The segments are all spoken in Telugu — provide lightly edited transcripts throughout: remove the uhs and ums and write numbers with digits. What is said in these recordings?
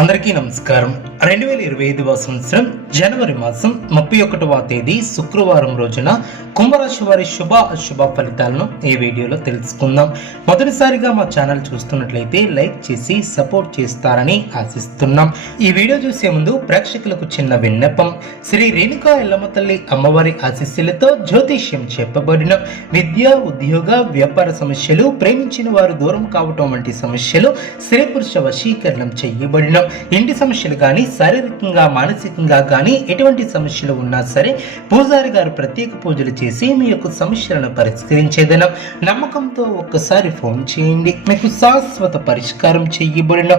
అందరికీ నమస్కారం. 2025వ సంవత్సరం జనవరి మాసం 31వ తేదీ శుక్రవారం రోజున కుంభరాశి వారి శుభ అశుభ ఫలితాలను ఈ వీడియోలో తెలుసుకుందాం. మొదటిసారిగా మా ఛానల్ చూస్తున్నట్లయితే లైక్ చేసి సపోర్ట్ చేస్తారని ఆశిస్తున్నాం. ఈ వీడియో చూసే ముందు ప్రేక్షకులకు చిన్న విన్నపం. శ్రీ రేణుకా ఎల్లమ్మ తల్లి అమ్మవారి ఆశీస్సులతో జ్యోతిష్యం చెప్పబడిన విద్య, ఉద్యోగ, వ్యాపార సమస్యలు, ప్రేమించిన వారు దూరం కావటం వంటి సమస్యలు, స్త్రీ పురుష వశీకరణం చేయబడిన ఇంటి సమస్యలు గాని, శారీరకంగా మానసికంగా గాని ఎటువంటి సమస్యలు ఉన్నా సరే పూజారి గారు ప్రత్యేక పూజలు చేసి మీ యొక్క సమస్యలను పరిష్కరించేదన నమ్మకంతో ఒక్కసారి ఫోన్ చేయండి. మీకు శాశ్వత పరిష్కారం చేయబడిన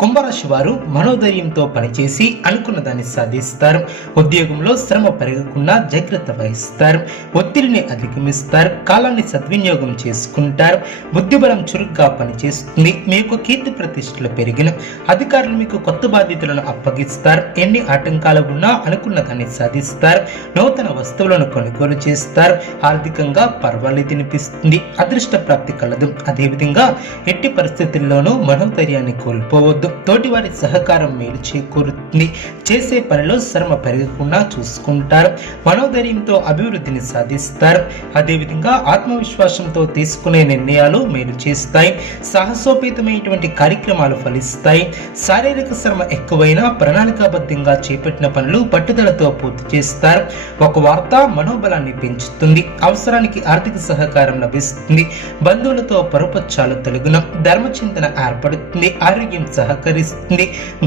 కుంభరాశి వారు మనోధైర్యంతో పనిచేసి అనుకున్న దాన్ని సాధిస్తారు. ఉద్యోగంలో శ్రమ పెరగకుండా జాగ్రత్త వహిస్తారు. ఒత్తిడిని అధిగమిస్తారు. కాలాన్ని సద్వినియోగం చేసుకుంటారు. బుద్ధిబలం చురుగ్గా పనిచేస్తుంది. మీకు కీర్తి ప్రతిష్టలు పెరిగిన అధికారులు మీకు కొత్త బాధ్యతలను అప్పగిస్తారు. ఎన్ని ఆటంకాలు ఉన్నా అనుకున్న దాన్ని సాధిస్తారు. నూతన వస్తువులను కొనుగోలు చేస్తారు. ఆర్థికంగా పర్వాలేదనిపిస్తుంది. అదృష్ట ప్రాప్తి కలదు. అదేవిధంగా ఎట్టి పరిస్థితుల్లోనూ మనోధైర్యాన్ని కోల్పోవద్దు. తోటివారి సహకారం మేలు చేకూరుతుంది. చేసే పనిలో శ్రమ పెరగకుండా చూసుకుంటారు. మనోధైర్యంతో అభివృద్ధిని సాధిస్తారు. అదేవిధంగా ఆత్మవిశ్వాసంతో తీసుకునే నిర్ణయాలు మేలు చేస్తాయి. సాహసోపేతమైనటువంటి కార్యక్రమాలు ఫలిస్తాయి. శారీరక శ్రమ ఎక్కువైనా ప్రణాళికాబద్ధంగా చేపట్టిన పనులు పట్టుదలతో పూర్తి చేస్తారు. ఒక వార్త మనోబలాన్ని పెంచుతుంది. అవసరానికి ఆర్థిక సహకారం లభిస్తుంది. బంధువులతో పరుపచ్చాలు తొలగున ధర్మచింతన ఏర్పడుతుంది. ఆరోగ్యం సహకరిస్తుంది.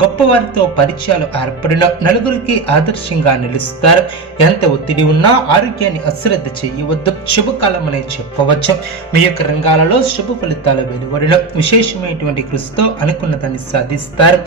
గొప్పవారితో పరిచయాలు ఏర్పడిన నలుగురికి ఆదర్శంగా నిలుస్తారు. ఎంత ఒత్తిడి ఉన్నా ఆరోగ్యాన్ని అశ్రద్ధ చేయవద్దు. శుభకాలం అనే చెప్పవచ్చు. మీ యొక్క రంగాలలో శుభ ఫలితాలు వెలువడిన విశేషమైనటువంటి కృషితో అనుకున్న దాన్ని సాధిస్తారు.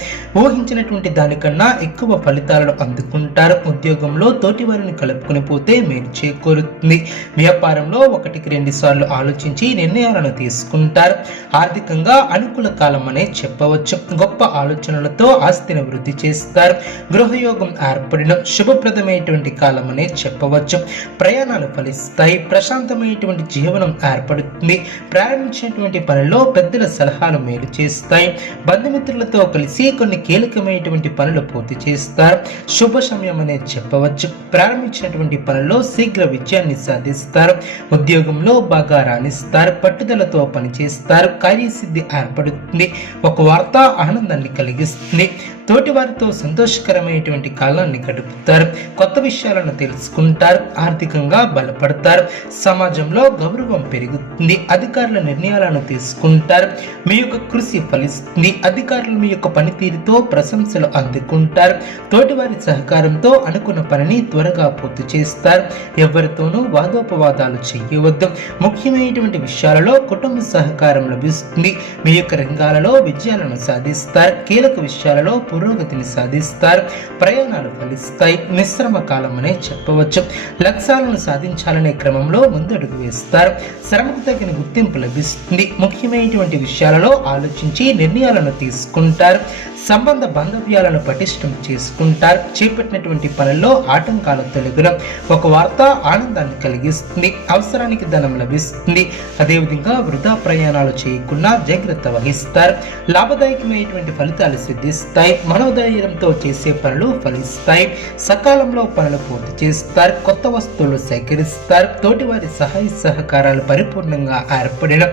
ఊహించినటువంటి దానికన్నా ఎక్కువ ఫలితాలను అందుకుంటారు. ఉద్యోగంలో తోటి వారిని కలుపుకుని పోతే మేలు చేకూరుతుంది. వ్యాపారంలో 1-2 సార్లు ఆలోచించి నిర్ణయాలను తీసుకుంటారు. ఆర్థికంగా అనుకూల కాలం అనే చెప్పవచ్చు. గొప్ప ఆలోచనలతో ఆస్తిని వృద్ధి చేస్తారు. గృహయోగం ఏర్పడిన శుభప్రదమైనటువంటి కాలం అనే చెప్పవచ్చు. ప్రయాణాలు ఫలిస్తాయి. ప్రశాంతమైనటువంటి జీవనం ఏర్పడుతుంది. ప్రారంభించినటువంటి పనిలో పెద్దల సలహాలు మేలు చేస్తాయి. బంధుమిత్రులతో కలిసి కొన్ని కీలకమైనటువంటి పనులు పూర్తి చేస్తారు. శుభ సమయం అనే చెప్పవచ్చు. ప్రారంభించినటువంటి పనుల్లో శీఘ్ర విజయాన్ని సాధిస్తారు. ఉద్యోగంలో బాగా రాణిస్తారు. పట్టుదలతో పనిచేస్తారు. కార్యసిద్ధి ఏర్పడుతుంది. ఒక వార్త ఆనందాన్ని కలిగిస్తుంది. తోటి వారితో సంతోషకరమైనటువంటి కాలాన్ని గడుపుతారు. కొత్త విషయాలను తెలుసుకుంటారు. ఆర్థికంగా బలపడతారు. సమాజంలో గౌరవం పెరుగుతుంది. అధికారుల నిర్ణయాలను తీసుకుంటారు. మీ యొక్క కృషి ఫలిస్తుంది. అధికారులు మీ యొక్క పనితీరుతో ప్రశంసలు అందుకుంటారు. తోటివారి సహకారంతో అనుకున్న పనిని త్వరగా పూర్తి చేస్తారు. ఎవరితోనూ వాదోపవాదాలు చేయవద్దు. ముఖ్యమైనటువంటి విషయాలలో కుటుంబ సహకారం లభిస్తుంది. మీ యొక్క రంగాలలో విజయాలను సాధిస్తారు. కీలక విషయాలలో పురోగతిని సాధిస్తారు. ప్రయాణాలు ఫలిస్తాయి. మిశ్రమ కాలం అనే చెప్పవచ్చు. లక్ష్యాలను సాధించాలనే క్రమంలో ముందడుగు వేస్తారు. శ్రమకు తగిన గుర్తింపు లభిస్తుంది. ముఖ్యమైనటువంటి విషయాలలో ఆలోచించి నిర్ణయాలను తీసుకుంటారు. సంబంధ బాంధవ్యాలను పటిష్టం చేసుకుంటారు. చేపట్టినటువంటి పనుల్లో ఆటంకాలు తొలగడం ఒక వార్త ఆనందాన్ని కలిగిస్తుంది. అవసరానికి ధనం లభిస్తుంది. అదేవిధంగా వృధా ప్రయాణాలు చేయకుండా జాగ్రత్త వహిస్తారు. లాభదాయకమైనటువంటి ఫలితాలు సిద్ధిస్తాయి. మనోధైర్యంతో చేసే పనులు ఫలిస్తాయి. సకాలంలో పనులు పూర్తి చేస్తారు. కొత్త వస్తువులు సేకరిస్తారు. తోటివారి సహాయ సహకారాలు పరిపూర్ణంగా ఏర్పడిన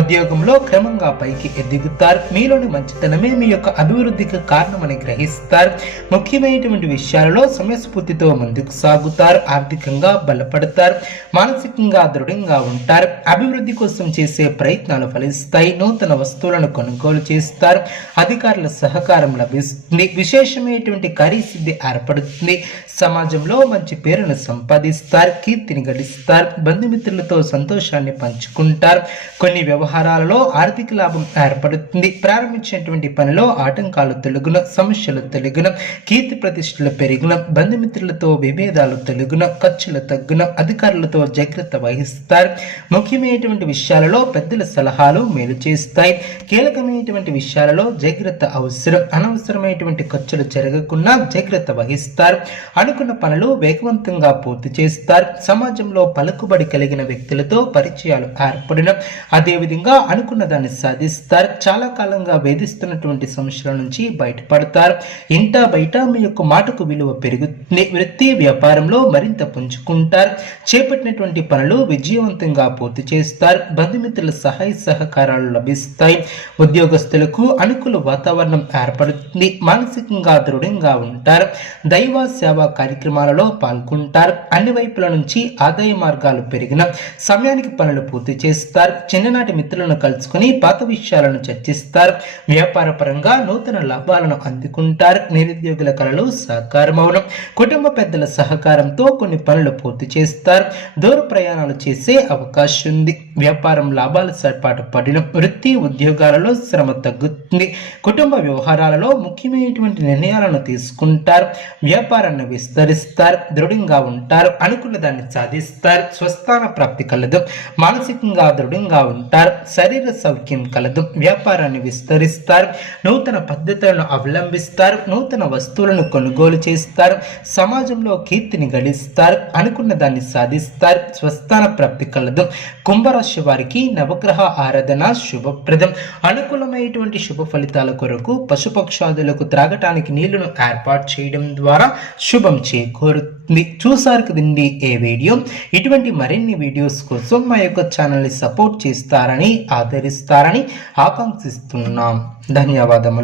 ఉద్యోగంలో క్రమంగా పైకి ఎదుగుతారు. మీలోని మంచితనమే మీ యొక్క అభివృద్ధికి కారణమని గ్రహిస్తారు. ముఖ్యమైనటువంటి విషయాలలో సమయస్ఫూర్తితో ముందుకు సాగుతారు. ఆర్థికంగా బలపడతారు. మానసికంగా దృఢంగా ఉంటారు. అభివృద్ధి కోసం చేసే ప్రయత్నాలు ఫలిస్తాయి. నూతన వస్తువులను కొనుగోలు చేస్తారు. అధికారుల సహకారం లభిస్తుంది. విశేషమైనటువంటి కార్యసిద్ధి ఏర్పడుతుంది. సమాజంలో మంచి పేరును సంపాదిస్తారు. కీర్తిని గడిస్తారు. బంధుమిత్రులతో సంతోషాన్ని పంచుకుంటారు. కొన్ని వ్యవహారాలలో ఆర్థిక లాభం ఏర్పడుతుంది. ప్రారంభించినటువంటి పనిలో ఆటంకాలు తొలగున, సమస్యలు తొలగున, కీర్తి ప్రతిష్టలు పెరిగిన, బంధుమిత్రులతో విభేదాలు తొలగున, ఖర్చులు తగ్గున, అధికారులతో జాగ్రత్త వహిస్తారు. ముఖ్యమైనటువంటి విషయాలలో పెద్దల సలహాలు మేలు చేస్తాయి. కీలకమైనటువంటి విషయాలలో జాగ్రత్త అవసరం. అనవసరమైనటువంటి ఖర్చులు జరగకుండా జాగ్రత్త వహిస్తారు. అనుకున్న పనులు వేగవంతంగా పూర్తి చేస్తారు. సమాజంలో పలుకుబడి కలిగిన వ్యక్తులతో పరిచయాలు ఏర్పడిన, అదేవిధంగా అనుకున్న దాన్ని సాధిస్తారు. చాలా కాలంగా వేధిస్తున్నటువంటి సమస్యల నుంచి నుంచి బయటపడతారు. ఇంట బయట మీ యొక్క మాటకు విలువ పెరుగుతుంది. వృత్తి వ్యాపారంలో మరింత పుంజుకుంటారు. చేపట్టినటువంటి పనులు విజయవంతంగా పూర్తి చేస్తారు. బంధుమిత్రుల సహాయ సహకారాలు లభిస్తాయి. ఉద్యోగస్తులకు అనుకూల వాతావరణం ఏర్పడుతుంది. మానసికంగా దృఢంగా ఉంటారు. దైవ సేవా కార్యక్రమాలలో పాల్గొంటారు. అన్ని వైపుల నుంచి ఆదాయ మార్గాలు పెరిగిన సమయానికి పనులు పూర్తి చేస్తారు. చిన్ననాటి మిత్రులను కలుసుకుని పాత విషయాలను చర్చిస్తారు. వ్యాపార పరంగా నూతన లాభాలను అందుకుంటారు. నిరుద్యోగుల కలలు సాకారమవడం. కుటుంబ పెద్దల సహకారంతో కొన్ని పనులు పూర్తి చేస్తారు. దూర ప్రయాణాలు చేసే అవకాశం ఉంది. వ్యాపారం లాభాలు సర్పాటు పడిన వృత్తి ఉద్యోగాలలో శ్రమ తగ్గుతుంది. కుటుంబ వ్యవహారాలలో ముఖ్యమైనటువంటి నిర్ణయాలను తీసుకుంటారు. వ్యాపారాన్ని విస్తరిస్తారు. దృఢంగా ఉంటారు. అనుకున్న దాన్ని సాధిస్తారు. స్వస్థాన ప్రాప్తి కలదు. మానసికంగా దృఢంగా ఉంటారు. శరీర సౌఖ్యం కలదు. వ్యాపారాన్ని విస్తరిస్తారు. నూతన పద్ధతులను అవలంబిస్తారు. నూతన వస్తువులను కొనుగోలు చేస్తారు. సమాజంలో కీర్తిని గడిస్తారు. అనుకున్న దాన్ని సాధిస్తారు. స్వస్థాన ప్రాప్తి కలదు. కుంభరాశి వారికి నవగ్రహ ఆరాధన శుభప్రదం. అనుకూలమైనటువంటి శుభ ఫలితాల కొరకు పశుపక్షాదులకు త్రాగటానికి నీళ్లను ఏర్పాటు చేయడం ద్వారా శుభం చేకూరుతుంది. చూసారు కదండి ఏ వీడియో. ఇటువంటి మరిన్ని వీడియోస్ కోసం మా యొక్క ఛానల్ని సపోర్ట్ చేస్తారని ఆదరిస్తారని ఆకాంక్షిస్తున్నాం. ధన్యవాదములు.